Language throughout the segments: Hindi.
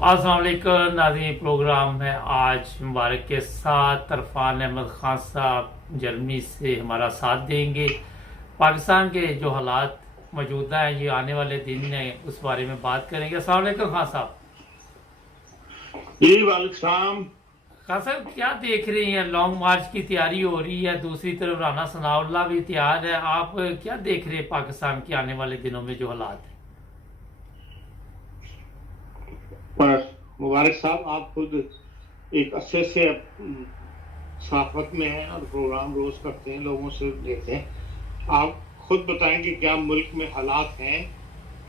अस्सलाम वालेकुम नाज़रीन, प्रोग्राम में आज मुबारक के साथ इरफान अहमद खान साहब जर्मनी से हमारा साथ देंगे। पाकिस्तान के जो हालात मौजूदा हैं, ये आने वाले दिन हैं, उस बारे में बात करेंगे। अस्सलाम वालेकुम खान साहब। जी वालेकुम। खान साहब, क्या देख रहे हैं? लॉन्ग मार्च की तैयारी हो रही है, दूसरी तरफ राना सनाउल्लाह भी तैयार है। आप क्या देख रहे हैं पाकिस्तान के आने वाले दिनों में जो हालात हैं? पर मुबारक साहब, आप खुद एक अच्छे से साफत में हैं और प्रोग्राम रोज करते हैं, लोगों से लेते हैं। आप खुद बताएं कि क्या मुल्क में हालात हैं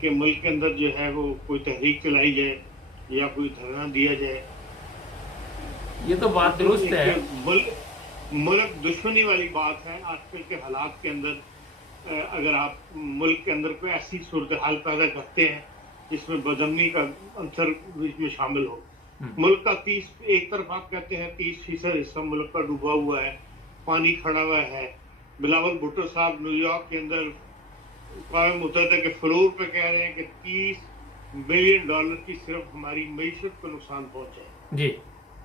कि मुल्क के अंदर जो है वो कोई तहरीक चलाई जाए या कोई धरना दिया जाए। ये तो बात तो दुरुस्त है। एक मुल्क दुश्मनी वाली बात है आजकल के हालात के अंदर। अगर आप मुल्क के अंदर कोई ऐसी सूरत हाल पैदा करते हैं जिसमें बदअमनी का अंसर बीच में शामिल हो। मुल्क का 30, एक तरफ आप कहते हैं 30% हिस्सा मुल्क का डूबा हुआ है, पानी खड़ा हुआ है। बिलावल भुट्टो साहब न्यूयॉर्क के अंदर अक़वाम मुत्तहिदा के फ्लोर पे कह रहे हैं कि $30 बिलियन की सिर्फ हमारी मईशत को नुकसान पहुंचा है। जी।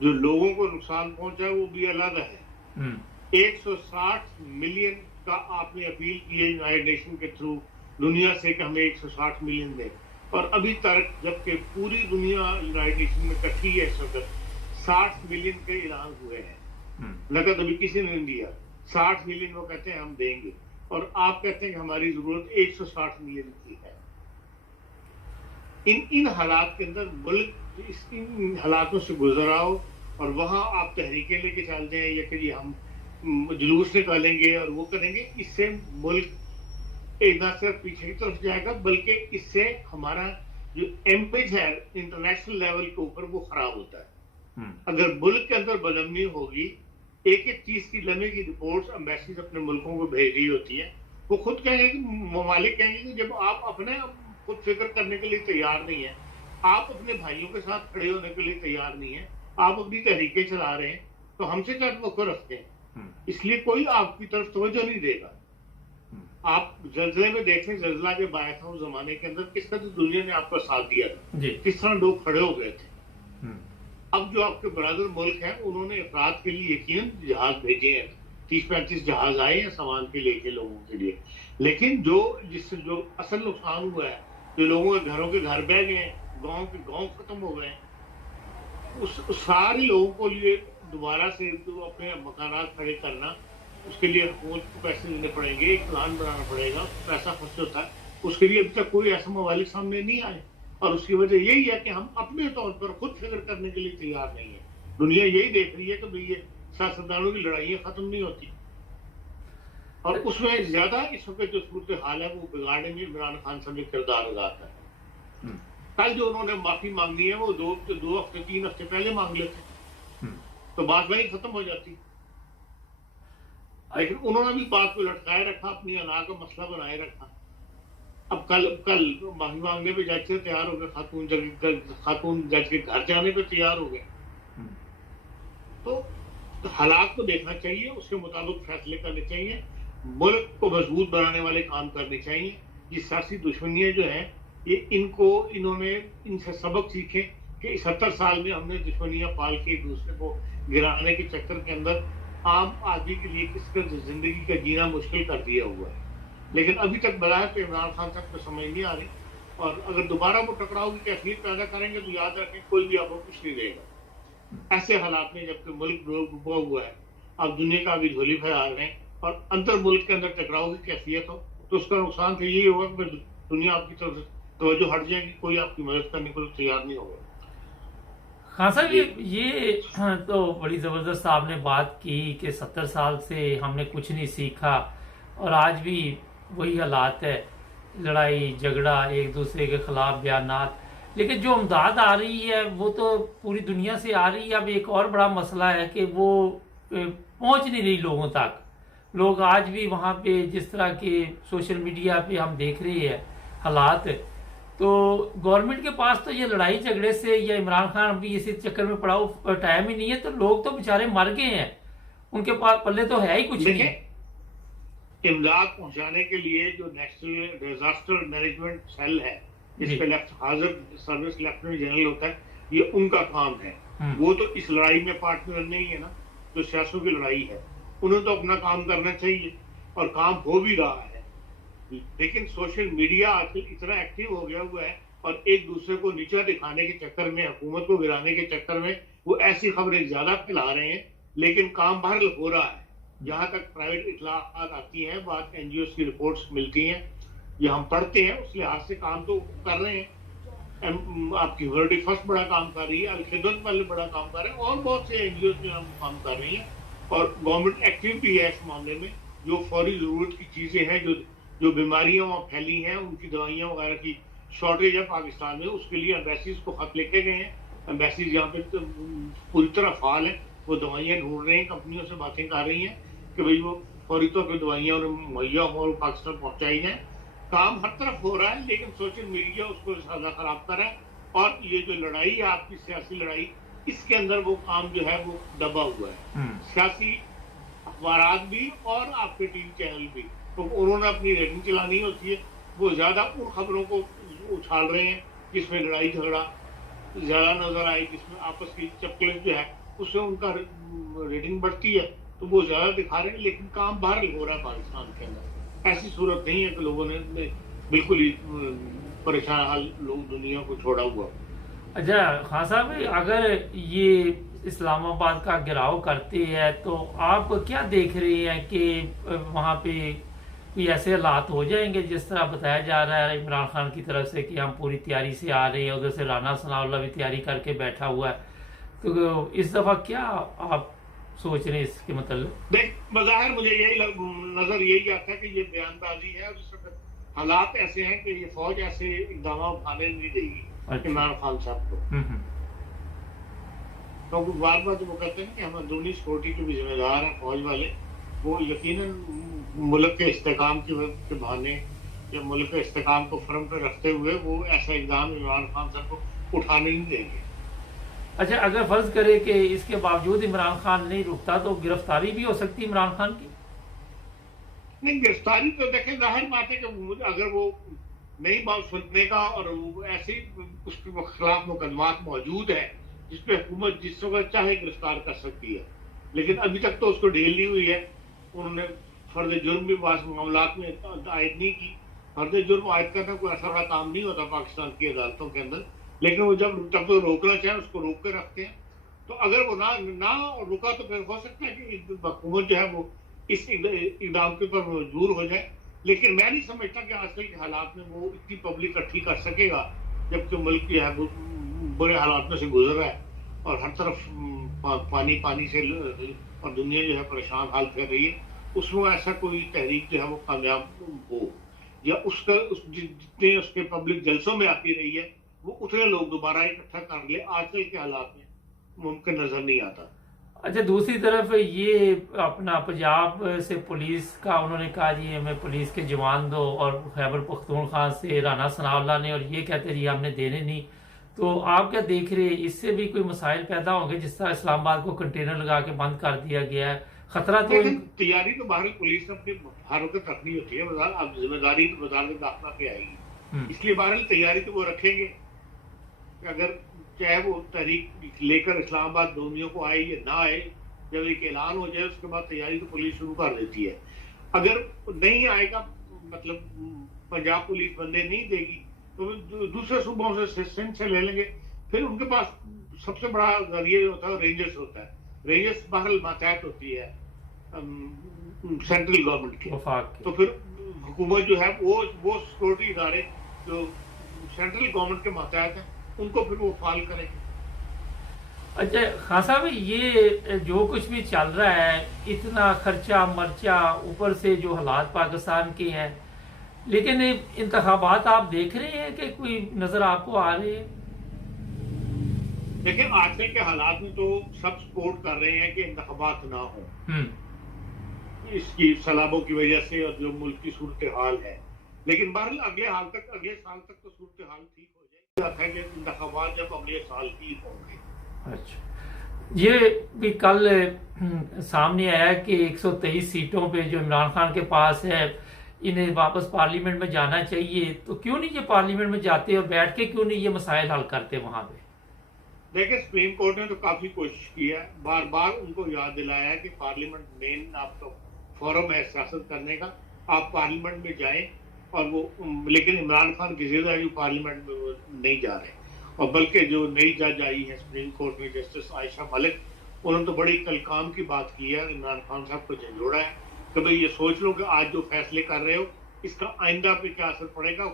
जो लोगों को नुकसान पहुंचा है वो भी अलग है। 160 मिलियन का आपने अपील की है यूनाइटेड नेशन के थ्रू दुनिया से कि हमें 160 मिलियन दें, और अभी तक जबकि पूरी दुनिया यूनाइटेड नेशन में इकट्ठी है इस वक्त 60 मिलियन के ऐलान हुए हैं। नकद अभी किसी ने नहीं दिया। 60 मिलियन वो कहते हैं हम देंगे, और आप कहते हैं कि हमारी जरूरत 160 मिलियन की है। इन हालात के अंदर मुल्क इन हालातों से गुजर आओ और वहां आप तहरीकें लेके चलते हैं या कि हम जुलूस निकालेंगे और वो करेंगे, इससे मुल्क ना सिर्फ पीछे की तरफ जाएगा बल्कि इससे हमारा जो इमेज है इंटरनेशनल लेवल के ऊपर वो खराब होता है। अगर मुल्क के अंदर बदअमनी होगी, एक एक चीज की लम्हे की रिपोर्ट्स एम्बेसीज अपने मुल्कों को भेज रही होती है, वो खुद कहेंगे कि ममालिक कहेंगे कि जब आप अपने खुद फिक्र करने के लिए तैयार नहीं है, आप अपने भाइयों के साथ खड़े होने के लिए तैयार नहीं है, आप अपनी तहरीकें चला रहे हैं, तो हमसे क्या तवक्को रखते हैं? इसलिए कोई आपकी तरफ तवज्जो नहीं देगा। आप जल्जले में देख लें, जल्जला के बाया था उस जमाने के अंदर, किस तरह दुनिया ने आपका साथ दिया था, किस तरह लोग खड़े हो गए थे। अब जो आपके बरादर मुल्क है, उन्होंने अफराद के लिए यकीन जहाज भेजे हैं, 30-35 जहाज आए हैं सामान के लेके लोगों के लिए, लेकिन जिससे जो असल नुकसान हुआ है, जो लोगों के घरों के घर बह गए हैं, गांव के गांव खत्म हो गए, उस सारे लोगों को लिए दोबारा से तो अपने मकानात खड़े करना, उसके लिए हुकूमत को पैसे देने पड़ेंगे, एक प्लान बनाना पड़ेगा, पैसा खर्च होता है। उसके लिए अभी तक कोई ऐसा मवालिक सामने नहीं आए, और उसकी वजह यही है कि हम अपने तौर पर खुद फिक्र करने के लिए तैयार नहीं है। दुनिया यही देख रही है कि भाई ये सियासतदानों की लड़ाइयां खत्म नहीं होती, और उसमें ज्यादा इस वक्त जो सूरत हाल है वो बिगाड़ने में इमरान खान साहब ने किरदार अदा है। कल जो उन्होंने माफी मांगनी है वो 2 हफ्ते 3 हफ्ते पहले मांग लेते तो बात वही खत्म हो जाती, लेकिन उन्होंने भी बात को लटकाए रखा, अपनी अना का मसला बनाए रखा। अब कल माफी मांगने पे जज से तैयार हो गए, खातून जज के घर जाने पे तैयार हो गए। तो हालात को देखना चाहिए, उसके मुताबिक फैसले करने चाहिए, मुल्क को मजबूत बनाने वाले काम करने चाहिए। ये सियासी दुश्मनियां जो है, ये इन्होंने इनसे सबक सीखे कि 70 साल में हमने दुश्मनियां पाल के एक दूसरे को गिराने के चक्कर के अंदर आम आदमी के लिए किस तरह जिंदगी का जीना मुश्किल कर दिया हुआ है। लेकिन अभी तक बजाय तो इमरान खान साहब को समझ नहीं आ रही, और अगर दोबारा वो टकराव की कैफियत पैदा करेंगे तो याद रखें कोई भी आपको कुछ नहीं देगा। ऐसे हालात में जबकि मुल्क डूबा हुआ है, आप दुनिया का भी झोली फैला रहे हैं, और अंतर मुल्क के अंदर टकराव की कैफियत हो तो उसका नुकसान तो यही होगा कि दुनिया आपकी तरफ से तवज्जो हट जाएगी, कोई आपकी मदद करने को तैयार नहीं होगा। हाँ सर, ये तो बड़ी ज़बरदस्त आपने बात की कि 70 साल से हमने कुछ नहीं सीखा और आज भी वही हालात है, लड़ाई झगड़ा, एक दूसरे के खिलाफ बयानात। लेकिन जो इमदाद आ रही है वो तो पूरी दुनिया से आ रही है। अब एक और बड़ा मसला है कि वो पहुंच नहीं रही लोगों तक। लोग आज भी वहाँ पे जिस तरह के सोशल मीडिया पे हम देख रहे हैं हालात, तो गवर्नमेंट के पास तो ये लड़ाई झगड़े से या इमरान खान अभी इसी चक्कर में पड़ा हुआ टाइम ही नहीं है, तो लोग तो बेचारे मर गए हैं, उनके पास पल्ले तो है ही कुछ नहीं। इमदाद पहुंचाने के लिए जो नेशनल डिजास्टर मैनेजमेंट सेल है, जिसपे लेफ्ट हाजिर सर्विस लेफ्टिनेंट जनरल होता है, ये उनका काम है। वो तो इस लड़ाई में पार्टनर नहीं है ना, जो सियासतों की लड़ाई है। उन्हें तो अपना काम करना चाहिए और काम हो भी रहा है। लेकिन सोशल मीडिया आजकल इतना एक्टिव हो गया हुआ है और एक दूसरे को नीचा दिखाने के चक्कर में, हुकूमत को गिराने के चक्कर में वो ऐसी खबरें ज्यादा फैला रहे हैं, लेकिन काम बहरहाल हो रहा है। जहां तक प्राइवेट इतलात आती हैं, बात एनजीओ की रिपोर्ट्स मिलती हैं या हम पढ़ते हैं, उस लिहाज से काम तो कर रहे हैं। आपकी ह्यूमैनिटी फर्स्ट बड़ा काम कर रही है, अल खिदमत वाले बड़ा काम कर रहे हैं और बहुत से एनजीओ जो हम काम कर रही हैं और गवर्नमेंट एक्टिव भी है इस मामले में। जो फौरी जरूरत की चीजें हैं, जो बीमारियां वहाँ फैली हैं, उनकी दवाइयां वगैरह की शॉर्टेज है पाकिस्तान में, उसके लिए एम्बेसीज को खत लिखे गए हैं। एम्बेसीज यहाँ पे तो पूरी तरह फाल है, वो दवाइयां ढूंढ रहे हैं, कंपनियों से बातें कर रही हैं कि भाई वो फौरी तौर पर दवाइयां उन्हें मुहैया हो और पाकिस्तान पहुंचाई जाए। काम हर तरफ हो रहा है, लेकिन सोशल मीडिया उसको ज्यादा खराब कर रहा है। और ये जो लड़ाई है आपकी सियासी लड़ाई, इसके अंदर वो काम जो है वो दबा हुआ है। सियासी अखबार भी और आपके टीवी चैनल भी, तो उन्होंने अपनी रेटिंग चलानी होती है, वो ज्यादा उन खबरों को उछाल रहे हैं जिसमें लड़ाई झगड़ा ज्यादा नजर आए, जिसमें आपस की चपकलें जो है उससे उनका रेटिंग बढ़ती है, तो वो ज्यादा दिखा रहे हैं। लेकिन काम बाहर हो रहा है पाकिस्तान के अंदर। ऐसी सूरत नहीं है कि लोगों ने बिल्कुल ही परेशान हाल लोग दुनिया को छोड़ा हुआ। अच्छा खान साहब, अगर ये इस्लामाबाद का घेराव करते हैं तो आप क्या देख रहे हैं कि वहाँ पे कोई ऐसे हालात हो जाएंगे जिस तरह बताया जा रहा है इमरान खान की तरफ से कि हम पूरी तैयारी से आ रहे हैं, उधर से राना सनाउल्लाह भी तैयारी करके बैठा हुआ है, तो इस दफा क्या आप सोच रहे हैं इसके मतलब? देख, बज़ाहिर मुझे यही नजर यही आता है कि ये बयानबाजी है और इस वक्त हालात ऐसे हैं कि ये फौज ऐसे इकदाम उठाने नहीं देगी इमरान खान साहब को। तो बार बार वो कहते हैं कि हम अंदरूनी सिक्योरिटी के भी जिम्मेदार हैं फौज वाले। वो यकीनन मुल्क के इस्तेकाम के बहाने या मुल्क के इस्तेकाम को फर्म पे रखते हुए वो ऐसा इकदाम इमरान खान साहब को उठाने नहीं देंगे। अच्छा, अगर फर्ज करे कि इसके बावजूद इमरान खान नहीं रुकता तो गिरफ्तारी भी हो सकती है इमरान खान की? नहीं, गिरफ्तारी तो देखें, जाहिर बात है कि अगर वो नई बात सुनने का और ऐसे उसके खिलाफ मुकदमात मौजूद है जिसपे हुकूमत जिस वक्त चाहे गिरफ्तार कर सकती है, लेकिन अभी तक तो उसको ढील नहीं हुई है। उन्होंने फर्द जुर्म भी मामला में आयद नहीं की। फर्द जुर्म आयद करना कोई ऐसा बड़ा काम नहीं होता पाकिस्तान की अदालतों के अंदर, लेकिन वो जब तो रोकना चाहे उसको रोक के रखते हैं। तो अगर वो ना रुका तो फिर हो सकता है कि हुकूमत जो है वो इस इकदाम के ऊपर मजबूर हो जाए। लेकिन मैं नहीं समझता कि आजकल के हालात में वो इतनी पब्लिक इकट्ठी कर सकेगा, जबकि मुल्क जो है बुरे हालात में से गुजर रहा है और हर तरफ पानी से और दुनिया जो है परेशान हाल कर रही है। उसमें ऐसा कोई तहरीक जो है वो कामयाब हो या जितने उसके पब्लिक जलसों में आती रही है वो उतने लोग दोबारा इकट्ठा कर ले, आजकल के हालात में मुमकिन नजर नहीं आता। अच्छा, दूसरी तरफ ये अपना पंजाब से पुलिस का उन्होंने कहा जी हमें पुलिस के जवान दो, और खैबर पख्तूनख्वा से राना सनाउल्लाह ने, और ये कहते जी हमने देने नहीं। तो आप क्या देख रहे हैं, इससे भी कोई मसाइल पैदा होंगे? जिस तरह इस्लामाबाद को कंटेनर लगा के बंद कर दिया गया है, खतरा तो तैयारी तो बाहर पुलिस अपनी हर वक्त रखनी होती है। अब जिम्मेदारी तो वजारत दाखिला पे आएगी, इसलिए बहरहाल तैयारी तो वो रखेंगे। अगर चाहे वो तहरीक लेकर इस्लामाबाद दुनिया को आए या ना आए, जब एक ऐलान हो जाए उसके बाद तैयारी तो पुलिस शुरू कर देती है। अगर नहीं आएगा, मतलब पंजाब पुलिस बंदे नहीं देगी, तो दूसरे सूबों से असिस्टेंट से ले लेंगे। फिर उनके पास सबसे बड़ा जरिए जो होता है रेंजर्स होता है। रेंजर्स बहरहाल मातहत होती है सेंट्रल गवर्नमेंट की, तो फिर हुकूमत जो है वो सिक्योरिटी इदारे जो सेंट्रल गवर्नमेंट के मातहत है उनको फिर वो फाल करेंगे। अच्छा खान साहब, ये जो कुछ भी चल रहा है, इतना खर्चा मर्चा, ऊपर से जो हालात पाकिस्तान के हैं, लेकिन इंतखाबात आप देख रहे हैं कि कोई नजर आपको आ रहे हैं? देखिए, आजकल के हालात में तो सब सपोर्ट कर रहे हैं कि इंतखाबात ना हो इसकी सलाबों की वजह से और जो मुल्क की सूरत हाल है। लेकिन बहरहाल अगले साल तक तो सूरत हाल ठीक हो जाएगी कि इंतखाबात जब अगले साल ही होंगे। अच्छा, ये भी कल सामने आया कि 123 सीटों पे जो इमरान खान के पास है, इन्हें वापस पार्लियामेंट में जाना चाहिए। तो क्यों नहीं ये पार्लियामेंट में जाते और बैठ के क्यों नहीं ये मसाइल हल करते वहां पे? देखिए, सुप्रीम कोर्ट ने तो काफी कोशिश की है, बार बार उनको याद दिलाया है कि पार्लियामेंट मेन आपका फोरम है सियासत करने का, आप पार्लियामेंट में जाएं। और वो लेकिन इमरान खान की जिद है कि पार्लियामेंट में वो नहीं जा रहे। और बल्कि जो नई जज आई है सुप्रीम कोर्ट में, जस्टिस आयशा मलिक, उन्होंने तो बड़ी कल काम की बात की है, इमरान खान साहब को झंझोड़ा है कि भाई ये सोच लो कि आज जो फैसले कर रहे हो इसका आइंदा पे क्या असर पड़ेगा,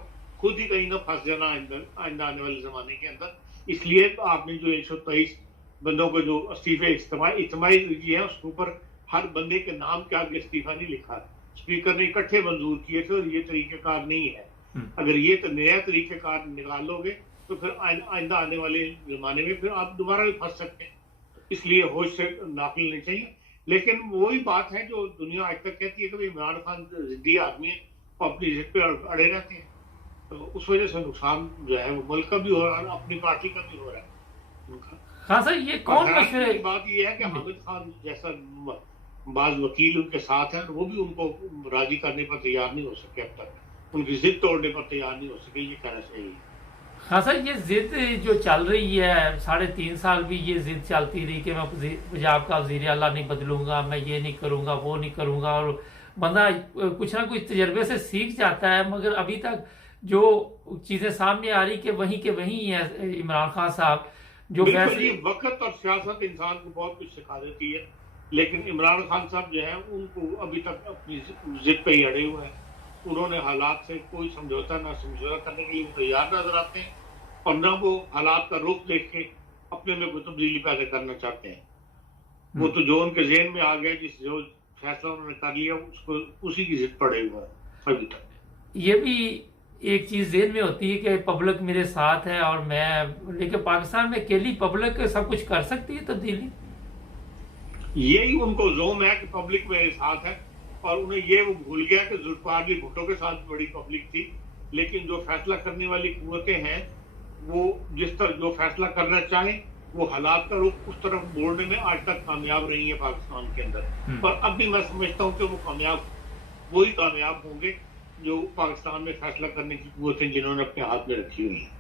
खुद ही कहीं ना फंस जाना आइंदा आने वाले जमाने के अंदर। इसलिए तो आपने जो 123 बंदों को जो इस्तीफे इज्तिमाई दिए हैं, उसके ऊपर हर बंदे के नाम के आगे इस्तीफा नहीं लिखा, स्पीकर ने इकट्ठे मंजूर किए थे, और ये तरीकेकार नहीं है। अगर ये तो नया तरीकेकार निकाल लोगे तो फिर आइंदा आने वाले जमाने में फिर आप दोबारा भी फंस सकते हैं। इसलिए होश से नाप लेनी चाहिए। लेकिन वही बात है जो दुनिया आज तक कहती है कि इमरान खान जिद्दी आदमी है और अपनी जिद पे अड़े रहते हैं, तो उस वजह से नुकसान जो है वो मुल्क का भी हो रहा है, अपनी पार्टी का भी हो रहा है उनका। हाँ सर, ये कौन मशवरे? बात ये है कि हामिद खान जैसा बाज वकील उनके साथ है, वो भी उनको राजी करने पर तैयार नहीं हो सके अब तक, उनकी जिद तोड़ने पर तैयार नहीं हो सके, ये कहना चाहिए। हाँ सर, ये जिद जो चल रही है 3.5 साल भी ये जिद चलती रही कि मैं पंजाब का वज़ीर आला नहीं बदलूंगा, मैं ये नहीं करूंगा, वो नहीं करूंगा, और बंदा कुछ ना कुछ तजर्बे से सीख जाता है, मगर अभी तक जो चीजें सामने आ रही कि वहीं के वहीं है इमरान खान साहब जो फैसले। वक्त और सियासत इंसान को बहुत कुछ सिखा देती है, लेकिन इमरान खान साहब जो है उनको अभी तक अपनी जिद पे ही अड़े हुए हैं। उन्होंने हालात से कोई समझौता करने के लिए तैयार नजर आते हैं, और न वो हालात का रुख देख के अपने में कोई तब्दीली पैदा करना चाहते हैं। वो तो जो उनके जेहन में आ गया, जो फैसला उन्होंने कर लिया, उसको उसी की जिद पड़े हुआ है अभी तक। ये भी एक चीज जेहन में होती है कि पब्लिक मेरे साथ है और मैं, लेकिन पाकिस्तान में अकेली पब्लिक सब कुछ कर सकती है तब्दीली। यही उनको जोम है कि पब्लिक मेरे साथ है, और उन्हें ये वो भूल गया कि जुल्फिकार अली भुट्टो के साथ बड़ी पब्लिक थी, लेकिन जो फैसला करने वाली कुव्वतें हैं वो जिस तरह जो फैसला करना चाहे वो हालात का रुख उस तरफ मोड़ने में आज तक कामयाब रही है पाकिस्तान के अंदर। पर अब भी मैं समझता हूँ कि वो वही कामयाब होंगे जो पाकिस्तान में फैसला करने की कुव्वतें जिन्होंने अपने हाथ में रखी हुई हैं।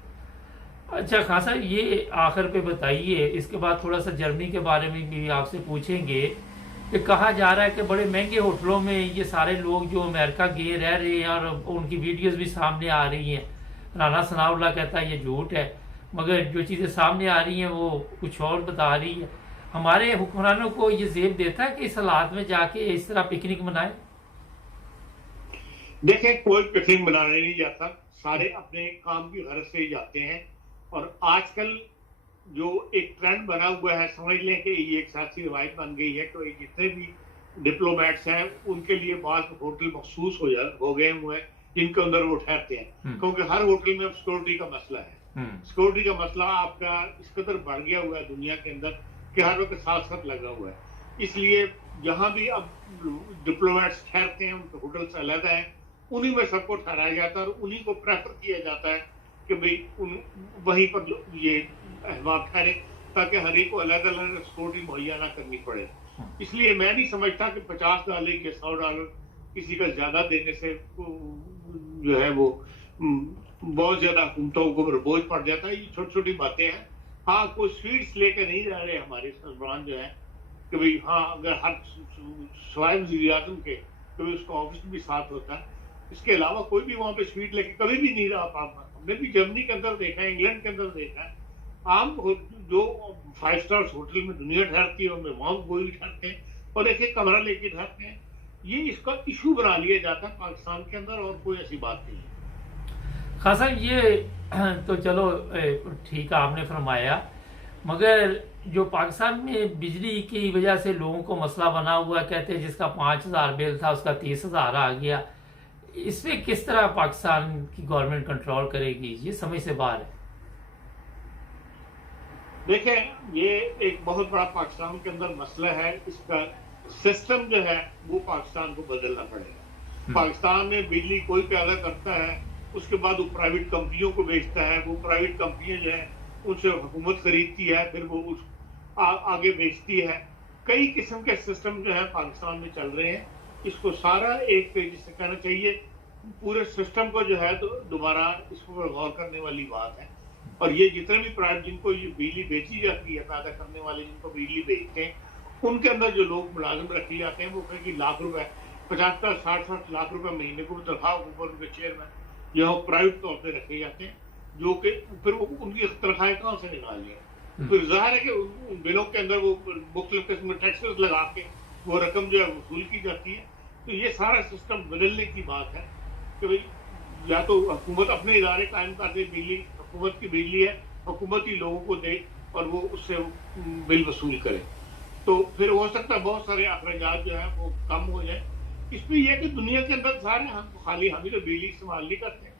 अच्छा खासा, ये आखिर पे बताइए, इसके बाद थोड़ा सा जर्मनी के बारे में भी आपसे पूछेंगे कि कहा जा रहा है कि बड़े महंगे होटलों में ये सारे लोग जो अमेरिका गए रह रहे हैं, और उनकी वीडियोस भी सामने आ रही हैं। राना सनाउल्लाह कहता है ये झूठ है, मगर जो चीज़ें सामने आ रही हैं वो कुछ और बता रही है। हमारे हुक्मरानों को ये जेब देता है कि इस हालात में जाके इस तरह पिकनिक मनाए? देखें, कोई पिकनिक मनाने नहीं जाता, सारे अपने काम की गरज से ही जाते हैं। और आजकल जो एक ट्रेंड बना हुआ है, समझ लें कि ये एक सियासी रवायत बन गई है, तो जितने भी डिप्लोमेट्स हैं उनके लिए बाद होटल मखसूस हो गए हुए हैं जिनके अंदर वो ठहरते हैं, क्योंकि हर होटल में अब सिक्योरिटी का मसला है। सिक्योरिटी का मसला आपका इस कदर बढ़ गया हुआ है दुनिया के अंदर कि हर वक्त साथ साथ लगा हुआ है। इसलिए जहां भी अब डिप्लोमेट्स ठहरते हैं उनके होटल से अलग है, उन्हीं में सबको ठहराया जाता है और उन्हीं को प्रेफर किया जाता है कि भाई वहीं पर ये अहबाब ठहरे, ताकि हर एक को अलग अलग सिक्योरिटी मुहैया ना करनी पड़े। इसलिए मैं नहीं समझता कि $50 या $100 किसी का ज्यादा देने से जो है वो बहुत ज्यादा हुकूमतों को बोझ पड़ जाता है। ये छोटी छोटी बातें हैं। हाँ, कोई स्वीट्स लेके नहीं जा रहे हमारे सरबराह जो है कि भाई हाँ, अगर हर स्वायब वज़ीर-ए-आज़म के कभी उसका ऑफिस भी साथ होता है, इसके अलावा कोई भी वहां पे स्वीट लेके कभी भी नहीं रहा पाता। हमने भी जर्मनी के अंदर देखा है, इंग्लैंड के अंदर देखा है, आम जो 5 स्टार होटल में दुनिया ठहरती है उनमें वहां कोई भी ठहरते हैं और एक एक कमरा लेके ठहरते हैं। ये इसका इशू बना लिया जाता है पाकिस्तान के अंदर, और कोई ऐसी बात नहीं है। हाँ सर, ये तो चलो ठीक है आपने फरमाया, मगर जो पाकिस्तान में बिजली की वजह से लोगों को मसला बना हुआ, कहते हैं जिसका 5,000 बिल था उसका 30,000 आ गया, इसमें किस तरह पाकिस्तान की गवर्नमेंट कंट्रोल करेगी? ये समझ से बाहर है। देखें, ये एक बहुत बड़ा पाकिस्तान के अंदर मसला है। इसका सिस्टम जो है वो पाकिस्तान को बदलना पड़ेगा। पाकिस्तान में बिजली कोई पैदा करता है, उसके बाद वो प्राइवेट कंपनियों को बेचता है, वो प्राइवेट कंपनियां जो है उनसे हुकूमत खरीदती है, फिर वो आगे बेचती है। कई किस्म के सिस्टम जो है पाकिस्तान में चल रहे हैं। इसको सारा एक जिसे कहना चाहिए पूरे सिस्टम को जो है तो दोबारा इस पर गौर करने वाली बात है। और ये जितने भी प्राइवेट जिनको ये बिजली बेची जाती है, पैदा करने वाले जिनको बिजली बेचते हैं, उनके अंदर जो लोग मुलाजिम रखे जाते हैं वो कहीं लाख रुपए 50-60 लाख रुपए महीने को तनख्वाह ऊपर उनके चेयरमैन या प्राइवेट तौर पर रखे जाते हैं, जो कि फिर वो उनकी तनख्वाहें कहाँ से निकाल लें। फिर जाहिर है कि उन बिलों के अंदर वो मुख्तलिफ किस्म के टैक्सेस लगा के वो रकम जो है वसूल की जाती है। तो ये सारा सिस्टम बदलने की बात है कि भाई या तो हुकूमत अपने इदारे कायम कर दे, बिजली हुकूमत की बिजली है, हुकूमत ही लोगों को दे और वो उससे बिल वसूल करे, तो फिर हो सकता है बहुत सारे अखराजात जो है वो कम हो जाए। इसमें यह कि दुनिया के अंदर सारे हम खाली हम ही तो बिजली इस्तेमाल नहीं करते,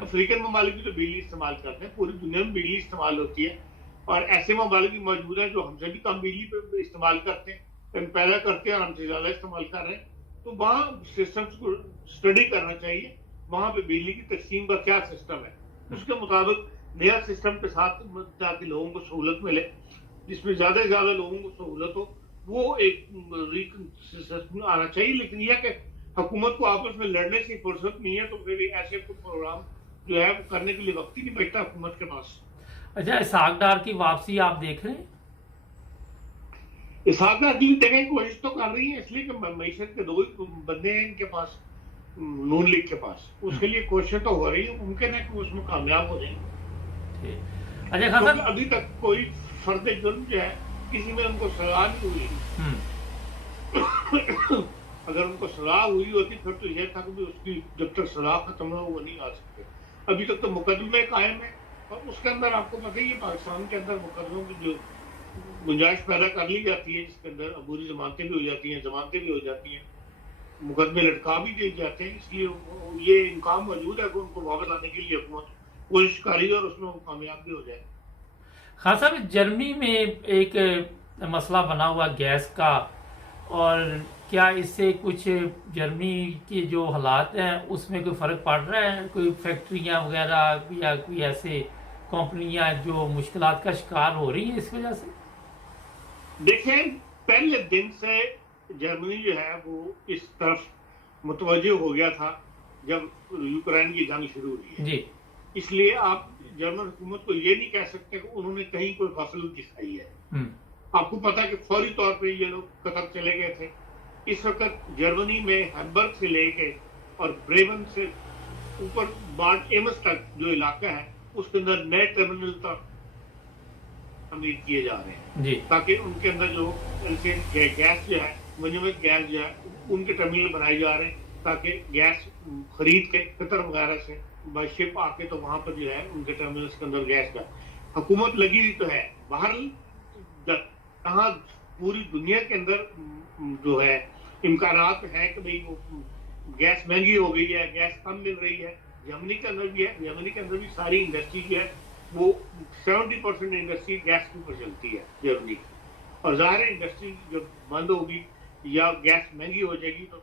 अफ्रीकन ममालिक भी तो बिजली इस्तेमाल करते हैं, पूरी दुनिया में बिजली इस्तेमाल होती है। और ऐसे ममालिक भी मौजूद हैं जो हमसे भी कम बिजली पे इस्तेमाल करते हैं, पैदा करते हैं और हमसे ज्यादा इस्तेमाल कर रहे हैं। तो वहाँ सिस्टम्स को स्टडी करना चाहिए, वहां पे बिजली की तकसीम का क्या सिस्टम है, उसके मुताबिक नया सिस्टम के साथ ताकि लोगों को सहूलत मिले, जिसमें ज्यादा से ज्यादा लोगों को सहूलत हो, वो एक सिस्टम आना चाहिए। लेकिन यह कि हुकूमत को आपस में लड़ने की फुर्सत नहीं है, तो फिर ऐसे प्रोग्राम जो है वो करने के लिए वक्त ही नहीं बचता हुकूमत के पास। अच्छा, इसहाक डार की वापसी आप देख रहे हैं? इसहाक डार की देखने की कोशिश तो कर रही है, इसलिए कि मईशत के दो ही बंदे हैं इनके पास, नून लीग के पास, उसके लिए कोशिश तो हो रही है, मुमकिन है कि उसमें कामयाब हो जाएंगे। अच्छा खान साहब, अभी तक कोई फर्द जुर्म जो है किसी में उनको सजा नहीं हुई। अगर उनको सजा हुई होती फिर तो यह था कि उसकी जब तक सजा खत्म हो वो नहीं आ सकते। अभी तक तो मुकदमे कायम है और उसके अंदर आपको पता ही है पाकिस्तान के अंदर मुकदमों की जो गुंजाइश पैदा कर ली जाती है, जिसके अंदर अबूरी जमानतें भी हो जाती हैं, जमानतें भी हो जाती हैं, मुकदमे लटका भी दिए जाते हैं। इसलिए ये इम्कान मौजूद है कि उनको वापस लाने के लिए हुकूमत कोशिश करी और उसमें वो कामयाब भी हो जाए। खान साहब, जर्मनी में एक मसला बना हुआ गैस का, और क्या इससे कुछ जर्मनी के जो हालात हैं उसमें कोई फर्क पड़ रहा है? कोई फैक्ट्रियां वगैरह या कोई ऐसे कंपनियां जो मुश्किलात का शिकार हो रही है इस वजह से? देखें, पहले दिन से जर्मनी जो है वो इस तरफ मुतवज्जो हो गया था जब यूक्रेन की जंग शुरू हुई है जी। इसलिए आप जर्मन हुकूमत को ये नहीं कह सकते कि उन्होंने कहीं कोई गफलत दिखाई है। आपको पता है कि फौरी तौर पे ये लोग कतर चले गए थे। इस वक्त जर्मनी में हैम्बर्ग से लेके और ब्रेवन से ऊपर बाड एमस तक जो इलाका है उसके अंदर नए टर्मिनल तक तमीर किए जा रहे हैं जी, ताकि उनके अंदर जो गैस जो है, मुनिमत गैस जो है, उनके टर्मिनल बनाए जा रहे हैं ताकि गैस खरीद के कतर वगैरह से बाय शिप आके तो वहां पर जो है उनके टर्मिनल्स के अंदर गैस का हुकूमत लगी हुई तो है। बाहर कहाँ पूरी दुनिया के अंदर जो है इम्कानात है कि भाई वो गैस महंगी हो गई है, गैस कम मिल रही है। जर्मनी के अंदर भी है, जर्मनी के अंदर भी सारी इंडस्ट्री जो है वो 70% इंडस्ट्री गैस के ऊपर चलती है जर्मनी की, और ज़ाहिर है इंडस्ट्री जब बंद होगी या गैस महंगी हो जाएगी तो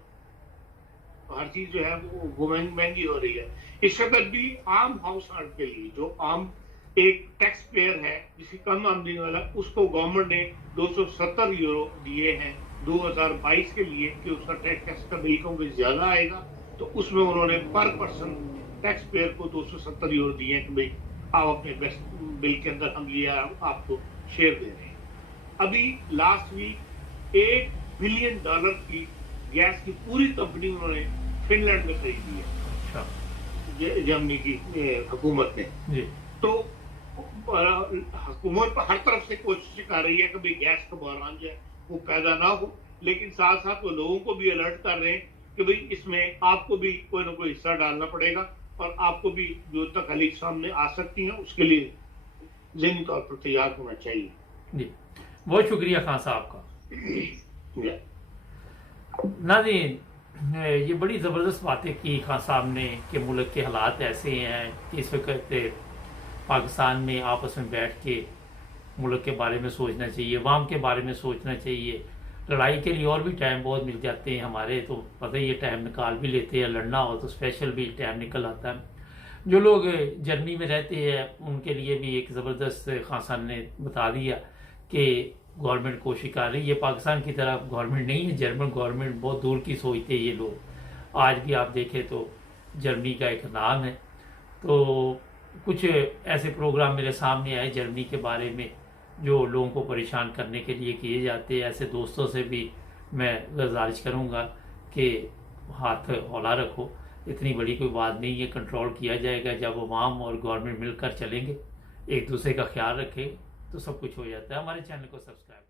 हर चीज जो है वो महंगी हो रही है। इस वक्त भी आम हाउस होल्ड के लिए जो आम एक टैक्स पेयर है जिसकी कम आमदनी वाला, उसको गवर्नमेंट ने 270 यूरो दिए हैं 2022 के लिए कि उसका टैक्स का बिल क्योंकि ज्यादा आएगा, तो उसमें उन्होंने पर पर्सन टैक्स पेयर को 270 यूरो दिए हैं कि भाई आप अपने बिल के अंदर हम ये आपको शेयर दे रहे हैं। अभी लास्ट वीक $1 बिलियन की गैस की पूरी कंपनी उन्होंने फिनलैंड में खरीदी है। अच्छा। जर्मनी की हुकूमत ने जी। तो हुकूमत हर तरफ से कोशिश कर रही है कि भाई गैस का बहरान जो है वो पैदा ना हो, लेकिन साथ साथ वो लोगों को भी अलर्ट कर रहे हैं कि भाई इसमें आपको भी कोई ना कोई हिस्सा डालना पड़ेगा और आपको भी जो तकलीफ सामने आ सकती है उसके लिए ज़हनी तौर पर तैयार होना चाहिए। जी, बहुत शुक्रिया खान साहब का। नाज़रीन, ये बड़ी ज़बरदस्त बातें की खान साहब ने कि मुल्क के हालात ऐसे हैं कि इस वक्त पाकिस्तान में आपस में बैठ के मुल्क के बारे में सोचना चाहिए, अवाम के बारे में सोचना चाहिए। लड़ाई के लिए और भी टाइम बहुत मिल जाते हैं हमारे, तो पता ही ये टाइम निकाल भी लेते हैं, लड़ना हो तो स्पेशल भी टाइम निकल आता है। जो लोग जर्मनी में रहते हैं उनके लिए भी एक ज़बरदस्त खान साहब ने बता दिया कि गवर्नमेंट कोशिश कर रही है। पाकिस्तान की तरह गवर्नमेंट नहीं है, जर्मन गवर्नमेंट बहुत दूर की सोचते हैं ये लोग। आज भी आप देखें तो जर्मनी का एक नाम है। तो कुछ ऐसे प्रोग्राम मेरे सामने आए जर्मनी के बारे में जो लोगों को परेशान करने के लिए किए जाते हैं। ऐसे दोस्तों से भी मैं गुजारिश करूंगा कि हाथ हौला रखो, इतनी बड़ी कोई बात नहीं है, कंट्रोल किया जाएगा। जब अवाम और गवर्नमेंट मिलकर चलेंगे, एक दूसरे का ख्याल रखें, तो सब कुछ हो जाता है। हमारे चैनल को सब्सक्राइब